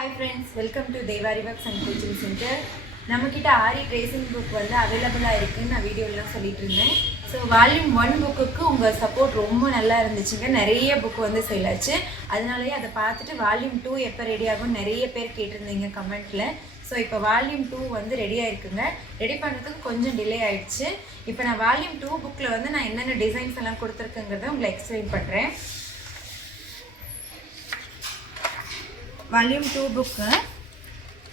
Hi friends, welcome to Devari Works and Coaching Center. நம்மக்கிட்ட ஆரி tracing book வந்து அவைலபிளாக இருக்குன்னு நான் வீடியோலாம் சொல்லிட்டு இருந்தேன். ஸோ வால்யூம் 1 புக்குக்கு உங்கள் சப்போர்ட் ரொம்ப நல்லா இருந்துச்சுங்க. நிறைய புக் வந்து சேல் ஆச்சு. அதனாலேயே அதை பார்த்துட்டு வால்யூம் 2 எப்போ ரெடி ஆகும் நிறைய பேர் கேட்டிருந்தீங்க கமெண்ட்டில். ஸோ இப்போ வால்யூம் 2 வந்து ரெடியாக இருக்குங்க. ரெடி பண்ணுறதுக்கு கொஞ்சம் டிலே ஆகிடுச்சு. இப்போ நான் வால்யூம் 2 புக்கில் வந்து நான் என்னென்ன டிசைன்ஸ் எல்லாம் கொடுத்துருக்கேங்கிறத உங்களை எக்ஸ்பிளைன் பண்ணுறேன். Volume 2 book.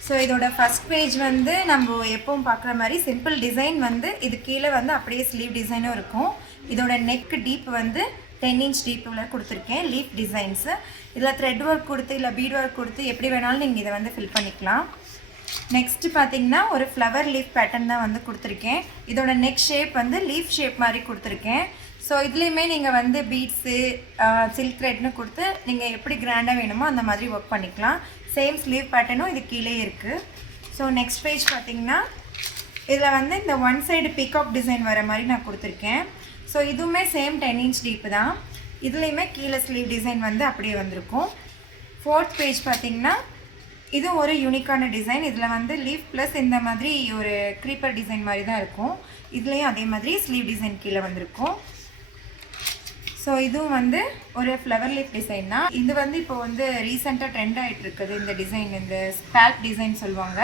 ஸோ இதோட ஃபஸ்ட் பேஜ் வந்து நம்ம எப்பவும் பார்க்குற மாதிரி சிம்பிள் டிசைன் வந்து இது கீழே வந்து அப்படியே ஸ்லீவ் டிசைனும் இருக்கும். இதோட நெக் டீப் வந்து 10 inch டீப்பில் கொடுத்துருக்கேன். லீஃப் டிசைன்ஸு இதில் த்ரெட் ஒர்க் கொடுத்து இல்லை பீட் ஒர்க் கொடுத்து எப்படி வேணாலும் நீங்கள் இதை வந்து ஃபில் பண்ணிக்கலாம். நெக்ஸ்ட்டு பார்த்தீங்கன்னா ஒரு ஃப்ளவர் லீஃப் பேட்டர்ன் தான் வந்து கொடுத்துருக்கேன். இதோட நெக் ஷேப் வந்து லீஃப் ஷேப் மாதிரி கொடுத்துருக்கேன். ஸோ இதுலேயுமே நீங்கள் வந்து பீட்ஸு சில்க் த்ரெட்னு கொடுத்து நீங்கள் எப்படி கிராண்டாக வேணுமோ அந்த மாதிரி ஒர்க் பண்ணிக்கலாம். சேம் ஸ்லீவ் பேட்டர்னும் இது கீழே இருக்குது. ஸோ நெக்ஸ்ட் பேஜ் பார்த்தீங்கன்னா இதில் வந்து இந்த ஒன் சைடு பிகாக் டிசைன் வர மாதிரி நான் கொடுத்துருக்கேன். ஸோ இதுவுமே சேம் 10 inch டீப்பு தான். இதுலேயுமே கீழே ஸ்லீவ் டிசைன் வந்து அப்படியே வந்திருக்கும். ஃபோர்த் பேஜ் பார்த்தீங்கன்னா இது ஒரு யூனிக்கான டிசைன். இதில் வந்து லீஃப் ப்ளஸ் இந்த மாதிரி ஒரு க்ரீப்பர் டிசைன் மாதிரி தான் இருக்கும். இதுலேயும் அதே மாதிரி ஸ்லீவ் டிசைன் கீழே வந்திருக்கும். ஸோ இதுவும் வந்து ஒரு ஃப்ளவர் லீஃப் டிசைன் தான். இது வந்து இப்போ வந்து ரீசெண்டாக ட்ரெண்ட் ஆகிட்டு இருக்குது இந்த டிசைன். இந்த ஸ்பேல்ப் டிசைன் சொல்லுவாங்க.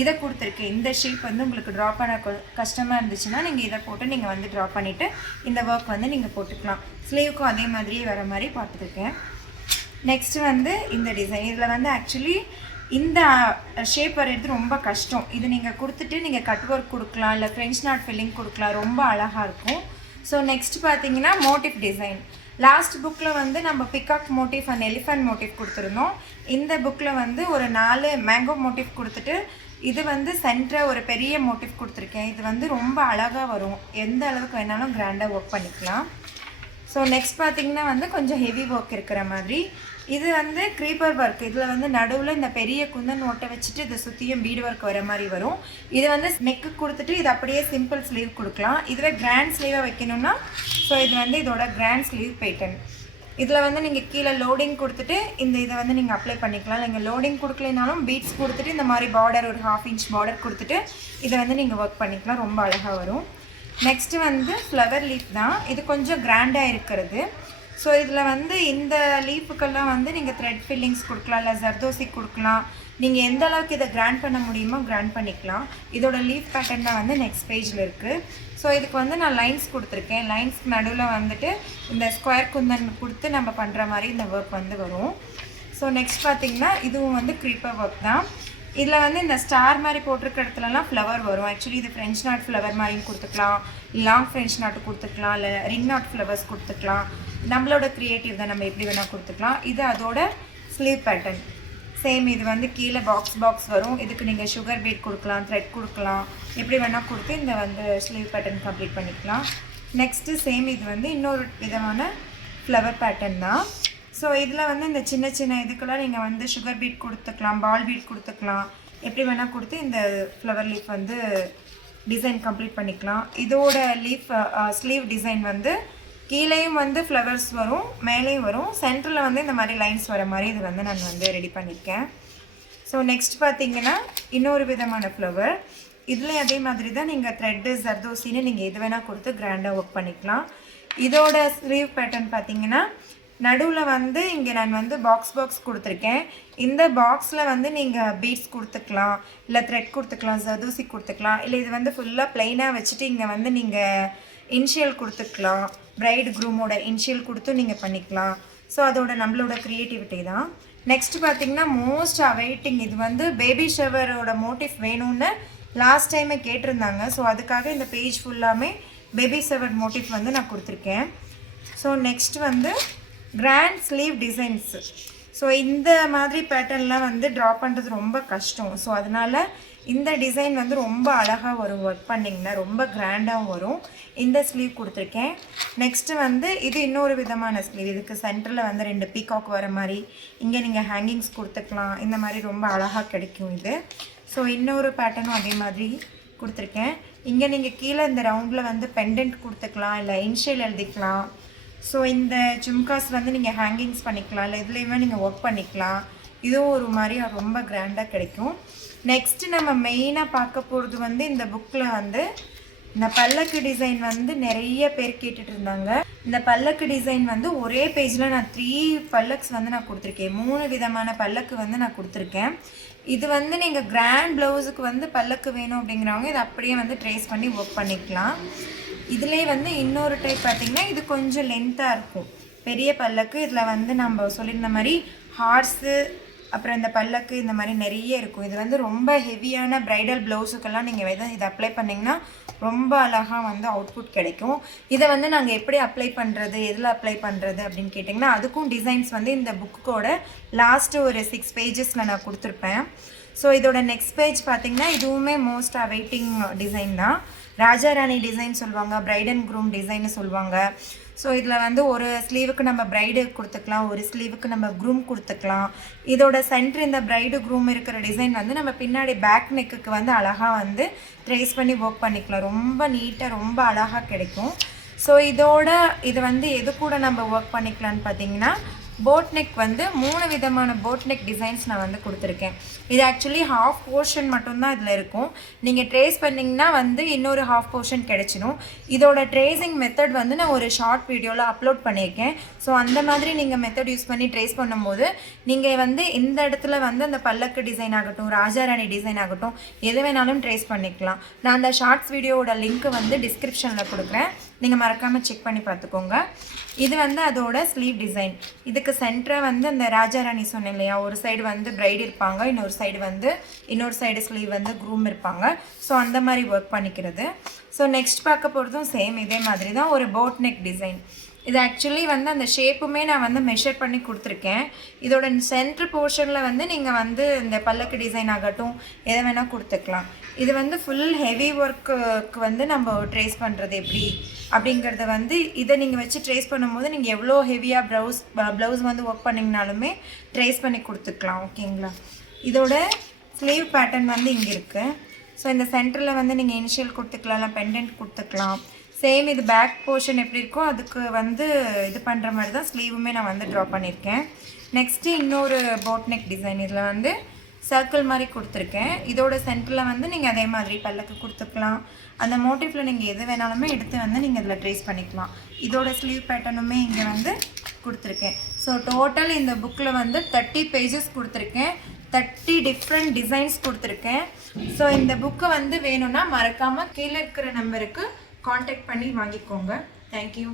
இதை கொடுத்துருக்கேன். இந்த ஷேப் வந்து உங்களுக்கு ட்ரா பண்ண கஷ்டமாக இருந்துச்சுன்னா நீங்கள் இதை போட்டு நீங்கள் வந்து ட்ரா பண்ணிவிட்டு இந்த ஒர்க் வந்து நீங்கள் போட்டுக்கலாம். ஸ்லீவுக்கும் அதே மாதிரியே வர மாதிரி பார்த்துருக்கேன். நெக்ஸ்ட்டு வந்து இந்த டிசைன். இதில் வந்து ஆக்சுவலி இந்த ஷேப் வரைகிறது ரொம்ப கஷ்டம். இது நீங்கள் கொடுத்துட்டு நீங்கள் கட் ஒர்க் கொடுக்கலாம், இல்லை ஃப்ரெஞ்ச் நாட் ஃபில்லிங் கொடுக்கலாம். ரொம்ப அழகாக இருக்கும். ஸோ நெக்ஸ்ட் பார்த்தீங்கன்னா மோட்டிவ் டிசைன். லாஸ்ட் புக்கில் வந்து நம்ம peacock motive and elephant motive கொடுத்துருந்தோம். இந்த புக்கில் வந்து ஒரு 4 மேங்கோ மோட்டிவ் கொடுத்துட்டு இது வந்து சென்டராக ஒரு பெரிய மோட்டிவ் கொடுத்துருக்கேன். இது வந்து ரொம்ப அழகாக வரும். எந்த அளவுக்கு வேணாலும் கிராண்டாக ஒர்க் பண்ணிக்கலாம். ஸோ நெக்ஸ்ட் பார்த்திங்கன்னா வந்து கொஞ்சம் ஹெவி ஒர்க் இருக்கிற மாதிரி. இது வந்து க்ரீப்பர் ஒர்க். இதில் வந்து நடுவில் இந்த பெரிய குந்தன் ஓட்டை வச்சுட்டு இதை சுற்றியும் பீட் ஒர்க் வர மாதிரி வரும். இது வந்து நெக்கு கொடுத்துட்டு இது அப்படியே சிம்பிள் ஸ்லீவ் கொடுக்கலாம். இதுவே கிராண்ட் ஸ்லீவாக வைக்கணும்னா ஸோ இது வந்து இதோட கிராண்ட் ஸ்லீவ் பேட்டர்ன். இதில் வந்து நீங்கள் கீழே லோடிங் கொடுத்துட்டு இந்த இதை வந்து நீங்கள் அப்ளை பண்ணிக்கலாம். நீங்கள் லோடிங் கொடுக்கலைனாலும் பீட்ஸ் கொடுத்துட்டு இந்த மாதிரி பார்டர் ஒரு 1/2 inch பார்டர் கொடுத்துட்டு இதை வந்து நீங்கள் ஒர்க் பண்ணிக்கலாம். ரொம்ப அழகாக வரும். நெக்ஸ்ட்டு வந்து ஃப்ளவர் லீஃப் தான். இது கொஞ்சம் கிராண்டாக இருக்கிறது. ஸோ இதில் வந்து இந்த லீஃபுக்கெல்லாம் வந்து நீங்கள் த்ரெட் ஃபில்லிங்ஸ் கொடுக்கலாம், இல்லை ஜர்தோசி கொடுக்கலாம். நீங்கள் எந்த அளவுக்கு இதை கிராண்ட் பண்ண முடியுமோ கிராண்ட் பண்ணிக்கலாம். இதோட லீஃப் பேட்டர்ன் தான் வந்து நெக்ஸ்ட் பேஜில் இருக்குது. ஸோ இதுக்கு வந்து நான் லைன்ஸ் கொடுத்துருக்கேன். லைன்ஸ்க்கு நடுவில் வந்துட்டு இந்த ஸ்கொயர் குந்தன் கொடுத்து நம்ம பண்ணுற மாதிரி இந்த ஒர்க் வந்து வரும். ஸோ நெக்ஸ்ட் பார்த்திங்கன்னா இதுவும் வந்து க்ரீப்பர் ஒர்க் தான். இதில் வந்து இந்த ஸ்டார் மாதிரி போட்டிருக்க இடத்துலலாம் ஃப்ளவர் வரும். ஆக்சுவலி இது ஃப்ரெஞ்ச் நாட் ஃப்ளவர் மாதிரியும் கொடுத்துக்கலாம், லாங் ஃப்ரெஞ்ச் நாட்டு கொடுத்துக்கலாம், இல்லை ரிங் நாட் ஃப்ளவர்ஸ் கொடுத்துக்கலாம். நம்மளோட க்ரியேட்டிவ் தான், நம்ம எப்படி வேணால் கொடுத்துக்கலாம். இது அதோட ஸ்லீவ் பேட்டர்ன். சேம் இது வந்து கீழே பாக்ஸ் வரும். இதுக்கு நீங்கள் சுகர் பீட் கொடுக்கலாம், த்ரெட் கொடுக்கலாம், எப்படி வேணால் கொடுத்து இந்த வந்து ஸ்லீவ் பேட்டர்ன் கம்ப்ளீட் பண்ணிக்கலாம். நெக்ஸ்ட்டு சேம் இது வந்து இன்னொரு விதமான ஃப்ளவர் பேட்டர்ன் தான். ஸோ இதில் வந்து இந்த சின்ன சின்ன இதுக்கெல்லாம் நீங்கள் வந்து சுகர் பீட் கொடுத்துக்கலாம், பால் பீட் கொடுத்துக்கலாம், எப்படி வேணால் கொடுத்து இந்த ஃப்ளவர் லீஃப் வந்து டிசைன் கம்ப்ளீட் பண்ணிக்கலாம். இதோட லீஃப் ஸ்லீவ் டிசைன் வந்து கீழேயும் வந்து ஃப்ளவர்ஸ் வரும், மேலேயும் வரும். சென்டரில் வந்து இந்த மாதிரி லைன்ஸ் வர மாதிரி இது வந்து நான் வந்து ரெடி பண்ணியிருக்கேன். ஸோ நெக்ஸ்ட் பார்த்திங்கன்னா இன்னொரு விதமான ஃப்ளவர். இதுலேயும் அதே மாதிரி தான் நீங்கள் த்ரெட்டு ஜர்தோசின்னு நீங்கள் எது வேணால் கொடுத்து கிராண்டாக ஒர்க் பண்ணிக்கலாம். இதோட ஸ்லீவ் பேட்டர்ன் பார்த்திங்கன்னா நடுவில் வந்து இங்கே நான் வந்து பாக்ஸ் கொடுத்துருக்கேன். இந்த பாக்ஸில் வந்து நீங்கள் பீட்ஸ் கொடுத்துக்கலாம், இல்லை த்ரெட் கொடுத்துக்கலாம், ஜர்தோசி கொடுத்துக்கலாம், இல்லை இது வந்து ஃபுல்லாக ப்ளைனாக வச்சுட்டு இங்கே வந்து நீங்கள் இன்ஷியல் கொடுத்துக்கலாம், பிரைட் க்ரூமோட இன்ஷியல் கொடுத்து நீங்கள் பண்ணிக்கலாம். ஸோ அதோட நம்மளோட க்ரியேட்டிவிட்டி தான். நெக்ஸ்ட் பார்த்திங்கன்னா மோஸ்ட் அவைட்டிங். இது வந்து பேபி ஷவரோட மோட்டிவ் வேணும்னு லாஸ்ட் டைமே கேட்டிருந்தாங்க. ஸோ அதுக்காக இந்த பேஜ் ஃபுல்லாமே பேபி ஷவர் மோட்டிவ் வந்து நான் கொடுத்துருக்கேன். ஸோ நெக்ஸ்ட் வந்து கிராண்ட் ஸ்லீவ் டிசைன்ஸ். ஸோ இந்த மாதிரி பேட்டர்ன்லாம் வந்து ட்ரா பண்ணுறது ரொம்ப கஷ்டம். ஸோ அதனால் இந்த டிசைன் வந்து ரொம்ப அழகாக வரும். ஒர்க் பண்ணிங்கன்னா ரொம்ப கிராண்டாகவும் வரும். இந்த ஸ்லீவ் கொடுத்துருக்கேன். நெக்ஸ்ட்டு வந்து இது இன்னொரு விதமான ஸ்லீவ். இதுக்கு சென்டரில் வந்து 2 பீகாக் வர மாதிரி இங்கே நீங்கள் ஹேங்கிங்ஸ் கொடுத்துக்கலாம். இந்த மாதிரி ரொம்ப அழகாக கிடைக்கும் இது. ஸோ இன்னொரு பேட்டர்னும் அதே மாதிரி கொடுத்துருக்கேன். இங்கே நீங்கள் கீழே இந்த ரவுண்டில் வந்து பெண்டன்ட் கொடுத்துக்கலாம், இல்லை இன்ஷியல் எழுதிக்கலாம். ஸோ இந்த ஜும்காஸ் வந்து நீங்கள் ஹேங்கிங்ஸ் பண்ணிக்கலாம், இல்லை இதுலேயுமே நீங்கள் ஒர்க் பண்ணிக்கலாம். இதுவும் ஒரு மாதிரி ரொம்ப கிராண்டாக கிடைக்கும். நெக்ஸ்ட்டு நம்ம மெயினாக பார்க்க போகிறது வந்து இந்த புக்கில் வந்து இந்த பல்லக்கு டிசைன் வந்து நிறைய பேர் கேட்டுட்டு இருந்தாங்க. இந்த பல்லக்கு டிசைன் வந்து ஒரே பேஜில் நான் 3 பல்லக்ஸ் வந்து நான் கொடுத்துருக்கேன். 3 விதமான பல்லக்கு வந்து நான் கொடுத்துருக்கேன். இது வந்து நீங்கள் கிராண்ட் ப்ளவுஸுக்கு வந்து பல்லக்கு வேணும் அப்படிங்கிறவங்க இதை அப்படியே வந்து ட்ரேஸ் பண்ணி ஒர்க் பண்ணிக்கலாம். இதிலே வந்து இன்னொரு டைப் பார்த்திங்கன்னா இது கொஞ்சம் லென்த்தாக இருக்கும், பெரிய பல்லக்கு. இதில் வந்து நம்ம சொல்லியிருந்த மாதிரி ஹார்ஸு அப்புறம் இந்த பல்லக்கு இந்த மாதிரி நிறைய இருக்கும். இது வந்து ரொம்ப ஹெவியான ப்ரைடல் ப்ளவுஸுக்கெல்லாம் நீங்கள் இதை அப்ளை பண்ணிங்கன்னா ரொம்ப அழகாக வந்து அவுட்புட் கிடைக்கும். இதை வந்து நாங்கள் எப்படி அப்ளை பண்ணுறது, எதில் அப்ளை பண்ணுறது அப்படின்னு கேட்டிங்கன்னா அதுக்கும் டிசைன்ஸ் வந்து இந்த புக்கோட லாஸ்ட்டு ஒரு 6 பேஜஸில் நான் கொடுத்துருப்பேன். ஸோ இதோட நெக்ஸ்ட் பேஜ் பார்த்திங்கன்னா இதுவுமே மோஸ்ட் அவைட்டிங் டிசைன் தான். ராஜாராணி டிசைன் சொல்லுவாங்க, பிரைட் அண்ட் க்ரூம் டிசைன்னு சொல்லுவாங்க. ஸோ இதில் வந்து ஒரு ஸ்லீவுக்கு நம்ம ப்ரைடு கொடுத்துக்கலாம், ஒரு ஸ்லீவுக்கு நம்ம க்ரூம் கொடுத்துக்கலாம். இதோட சென்டர் இந்த ப்ரைடு க்ரூம் இருக்கிற டிசைன் வந்து நம்ம பின்னாடி பேக் நெக்குக்கு வந்து அழகாக வந்து ட்ரேஸ் பண்ணி ஒர்க் பண்ணிக்கலாம். ரொம்ப நீட்டாக ரொம்ப அழகாக கிடைக்கும். ஸோ இது வந்து எது கூட நம்ம ஒர்க் பண்ணிக்கலான்னு பார்த்தீங்கன்னா போட் நெக் வந்து 3 விதமான போட் நெக் டிசைன்ஸ் நான் வந்து கொடுத்துருக்கேன். இது ஆக்சுவலி ஹாஃப் போர்ஷன் மட்டும்தான் இதில் இருக்கும். நீங்கள் ட்ரேஸ் பண்ணிங்கன்னா வந்து இன்னொரு ஹாஃப் போர்ஷன் கிடச்சிடும். இதோட ட்ரேசிங் மெத்தட் வந்து நான் ஒரு ஷார்ட் வீடியோவில் அப்லோட் பண்ணியிருக்கேன். ஸோ அந்த மாதிரி நீங்கள் மெத்தட் யூஸ் பண்ணி ட்ரேஸ் பண்ணும்போது நீங்கள் வந்து இந்த இடத்துல வந்து அந்த பல்லக்கு டிசைன் ஆகட்டும், ராஜாராணி டிசைன் ஆகட்டும், எது வேணாலும் ட்ரேஸ் பண்ணிக்கலாம். நான் அந்த ஷார்ட்ஸ் வீடியோவோட லிங்க்கு வந்து டிஸ்கிரிப்ஷனில் கொடுக்குறேன், நீங்கள் மறக்காமல் செக் பண்ணி பார்த்துக்கோங்க. இது வந்து அதோட ஸ்லீவ் டிசைன். இதுக்கு சென்டராக வந்து அந்த ராஜாராணி சொன்னேன் இல்லையா, ஒரு சைடு வந்து பிரைடு இருப்பாங்க, இன்னொரு சைடு ஸ்லீவ் வந்து க்ரூம் இருப்பாங்க. ஸோ அந்த மாதிரி ஒர்க் பண்ணிக்கிறது. ஸோ நெக்ஸ்ட் பார்க்க போகிறதும் சேம் இதே மாதிரி தான், ஒரு போட் நெக் டிசைன். இது ஆக்சுவலி வந்து அந்த ஷேப்புமே நான் வந்து மெஷர் பண்ணி கொடுத்துருக்கேன். இதோட சென்டர் போர்ஷனில் வந்து நீங்கள் வந்து இந்த பல்லக்கு டிசைன் ஆகட்டும் எதை வேணால் கொடுத்துக்கலாம். இது வந்து ஃபுல் ஹெவி ஒர்க்குக்கு வந்து நம்ம ட்ரேஸ் பண்ணுறது எப்படி அப்படிங்கிறத வந்து இதை நீங்கள் வச்சு ட்ரேஸ் பண்ணும்போது நீங்கள் எவ்வளோ ஹெவியாக ப்ளவுஸ் வந்து ஒர்க் பண்ணிங்கனாலுமே ட்ரேஸ் பண்ணி கொடுத்துக்கலாம். ஓகேங்களா. இதோட ஸ்லீவ் பேட்டர்ன் வந்து இங்கே இருக்குது. ஸோ இந்த சென்டரில் வந்து நீங்கள் இனிஷியல் கொடுத்துக்கலாம், இல்லை பெண்டன்ட் கொடுத்துக்கலாம். சேம் இது பேக் போர்ஷன் எப்படி இருக்கோ அதுக்கு வந்து இது பண்ணுற மாதிரி தான் ஸ்லீவுமே நான் வந்து ட்ரா பண்ணியிருக்கேன். நெக்ஸ்ட்டு இன்னொரு போட் நெக் டிசைன். இதில் வந்து சர்க்கிள் மாதிரி கொடுத்துருக்கேன். இதோட சென்டரில் வந்து நீங்கள் அதே மாதிரி பல்லக்கு கொடுத்துக்கலாம். அந்த மோட்டிஃபில் நீங்கள் எது வேணாலுமே எடுத்து வந்து நீங்கள் இதில் ட்ரேஸ் பண்ணிக்கலாம். இதோட ஸ்லீவ் பேட்டர்னுமே இங்கே வந்து கொடுத்துருக்கேன். ஸோ டோட்டல் இந்த புக்கில் வந்து 30 பேஜஸ் கொடுத்துருக்கேன், 30 டிஃப்ரெண்ட் டிசைன்ஸ் கொடுத்துருக்கேன். ஸோ இந்த புக்கு வந்து வேணும்னா மறக்காமல் கீழே இருக்கிற நம்பருக்கு காண்டாக்ட் பண்ணி வாங்கிக்கோங்க. தேங்க்யூ.